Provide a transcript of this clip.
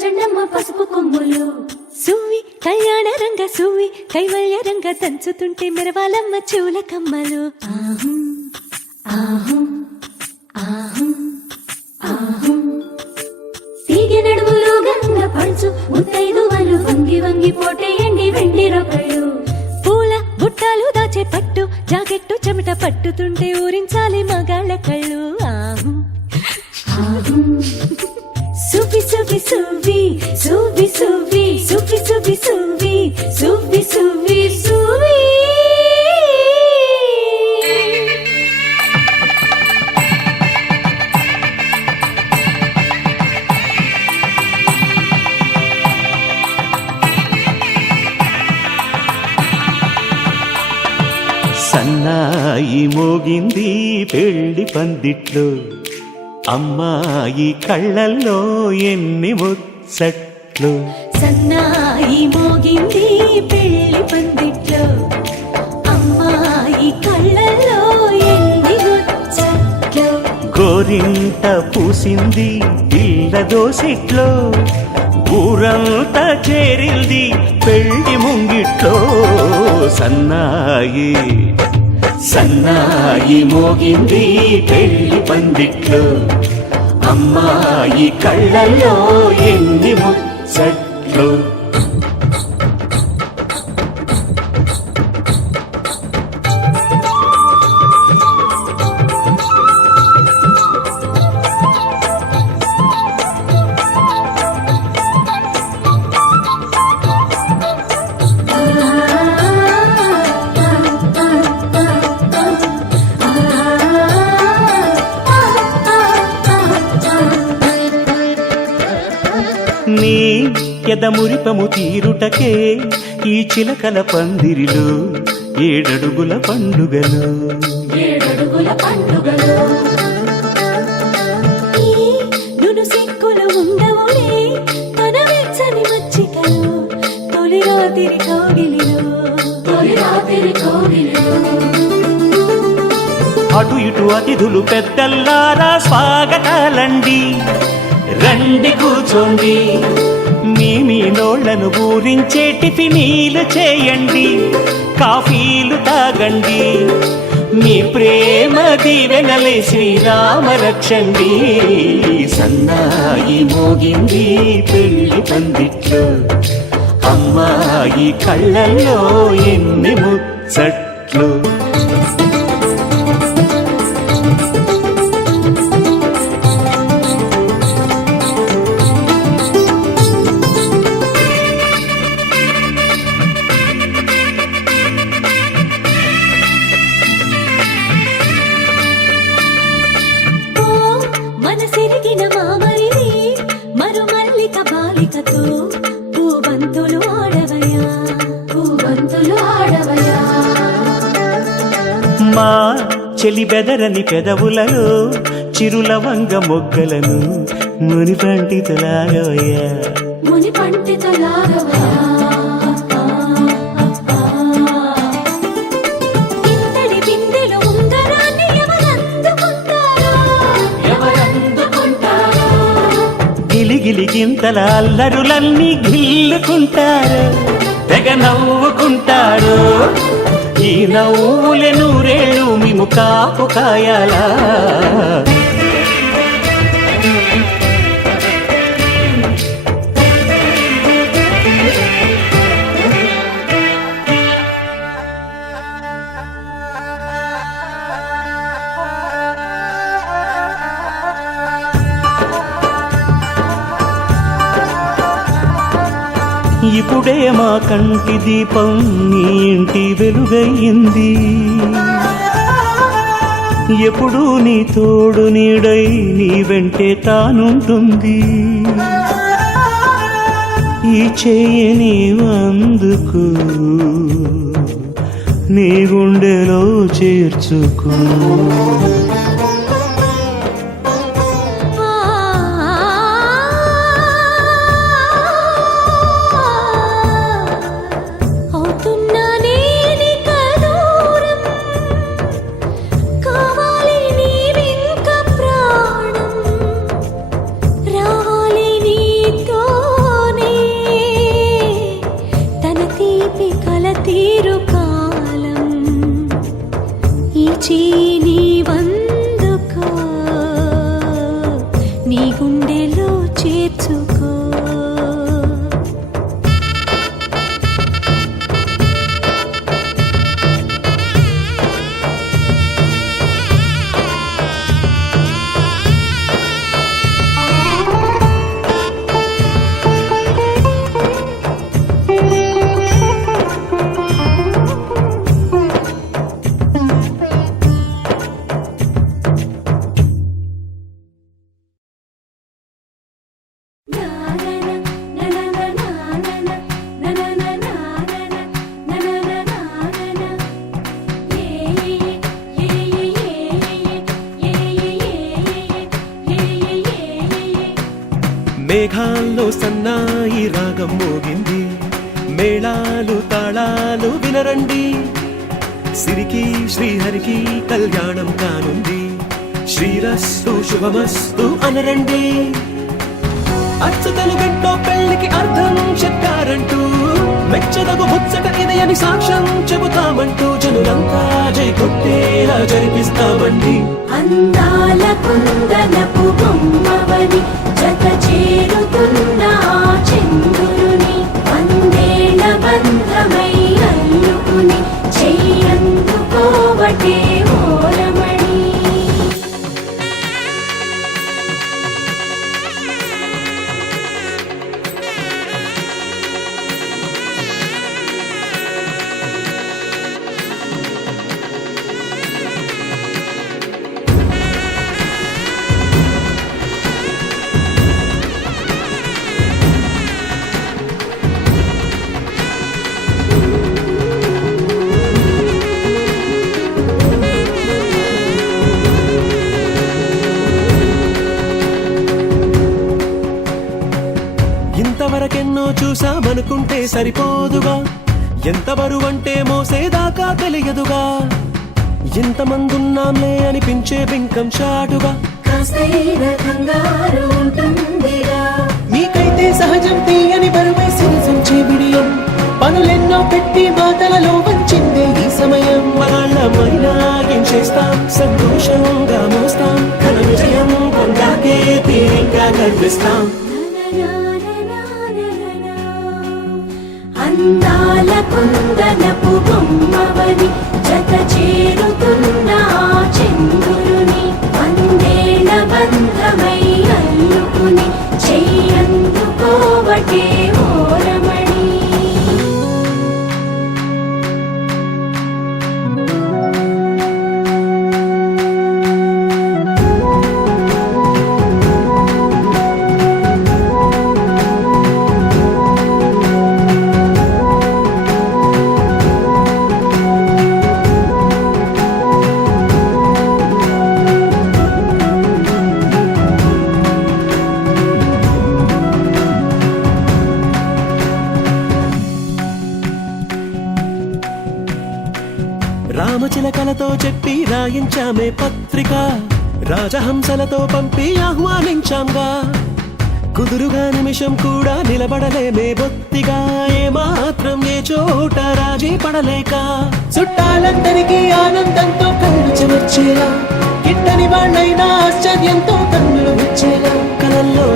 పంచండమ్మ పసుపు కొమ్ములు. సువ్వి కళ్యాణ రంగ సువ్వి కైవల్య రంగ దంచుతుంటే మెరవాలమ్మ చెవుల కమ్మలు. ఆహం ఆహం ఆహం ఆహం తీగె నడుములు గంగ పడుచు ముత్తైదువలు వంగి వంగి పోటేయండి వెండి రొకళ్ళు. పూల బుట్టాలు దాచే పట్టు జాకెట్టు చెమట పట్టుతుంటే ఊరించాలి మగాళ్ళ కళ్ళు. ఆహం ఆహం సువ్వి సువ్వి సువ్వి సువ్వి సువ్వి సువ్వి సువ్వి సువ్వి సువ్వి సువ్వి సువ్వి. సన్నాయి మోగింది పెళ్లి పందిట్లో, అమ్మాయి కళ్ళల్లో ఎన్ని ముచ్చట్లు. సన్నాయి మోగింది పెళ్లి పందిట్లో, అమ్మాయి కళ్ళల్లో ఎన్ని ముచ్చట్లు. గోరింట పూసింది పిల్ల దోసిట్లో, ఊరంతా చేరింది పెళ్లి ముంగిట్లో. సన్నాయి సన్నాయి మోగింది పెళ్లి పందిట్లో, అమ్మాయి కళ్ళల్లో ఎన్ని ముచ్చట్లు. నీ ఎదమురిపము తీరుటకే ఈ చిలకల పందిరిలో ఏడడుగుల పండుగలు. ఏడడుగుల పండుగలు నును సిక్కులు ఉండవులే తన వెచ్చని మచ్చికలు. తొలి రాత్రి కోగిలిలో తొలి రాత్రి కోగిలిలో. అటు ఇటు అతిథులు పెద్దల్లారా స్వాగతాలండి, రండి కూర్చోండి. మీ నోళ్లను ఊరించే టిఫినీలు చేయండి, కాఫీలు తాగండి. మీ ప్రేమ దీవెనలే శ్రీరామ రక్షండి. సన్నాయి మోగింది పెళ్లి పందిట్లో, అమ్మాయి కళ్ళల్లో ఎన్ని ముచ్చట్లు. మనసెరిగిన మామరిది మరుమల్లిక బాలికతో పూబంతులు ఆడవయా పూబంతులు ఆడవయా. మా చెలి బెదరని పెదవులలో చిరులవంగ మొగ్గలను మునిపంటితలాగవయ్యా. ముని పండితులాగవయా. ఇంతడి బిందెలు ఉంగరాన్ని ఎవరందుకుంటారో ఎవరందుకుంటారో. గిలిగిలి గింతల అల్లరులన్నీ గిల్లుకుంటారు, తెగ నవ్వుకుంటారు. ఈ నవ్వులే నూరేళ్ళు మేము కాపు కాయాలా. ఇప్పుడే మా కంటి దీపం నీ ఇంటి వెలుగయ్యింది, ఎప్పుడూ నీ తోడు నీడై నీ వెంటే తానుంటుంది. ఈ చెయ్యి నీవందుకు నీ గుండెలో చేర్చుకో. రావాలి నీతో చేయి నీవందుకో నీ గుండెలో చేర్చుకో మేఘాల్లో సన్నాయి రాగం మోగింది మేళాలు తాళాలు వినరండి సిరికి శ్రీహరికి కళ్యాణం కానుంది శ్రీరస్తు శుభమస్తు అనరండి అచ్చతలు గంటో పెళ్లికి అర్థం చెప్పారంటూ మెచ్చదగు ముచ్చట ఇది అని సాక్ష్యం చెబుతామంటూ జనులంతా జై కొట్టేలా జరిపిస్తామండి అందాల కుందనపు బొమ్మవని జత చేరుతున్న ఆ చంద్రుని వందేళ్ల బంధమై అల్లుకుని చెయ్యందుకోవటే ఓరమణి ఇంతవరకెన్నో చూసామనుకుంటే సరిపోదుగా ఎంత బరువంటే మోసేదాకా తెలియదుగా ఇంతమందున్నాంలే అనిపించే బింకం చాటుగా కాస్తైన కంగారు ఉంటుందిగా మీకైతే సహజం తీయని బరువై సిరిసంచే బిడియం పనులెన్నో పెట్టి మాటలలో వంచిందే ఈ సమయం మనాళ్ళమైనా ఏం చేస్తాం సంతోషంగా మోస్తాం ఘన విజయం పొందాకే తీరిగ్గా కనిపిస్తాం అందాల కుందనపు బొమ్మవని జత చేరుతున్న ఆ చంద్రుని వందేళ్ల బంధమై అల్లుకుని చెయ్యందుకోవటే ఓరమణి రామచిలకలతో చెప్పి రాయించామే పత్రిక రాజహంసలతో పంపి ఆహ్వానించాంగా కుదురుగా నిమిషం కూడా నిలబడలేమే బొత్తిగా ఏమాత్రం ఏ చోట రాజీ పడలేక చుట్టాలందరికీ ఆనందంతో కళ్ళు చెమర్చేలా కిట్టని వాళ్ళైనా ఆశ్చర్యంతో కన్నులు వచ్చేలా కలల్లో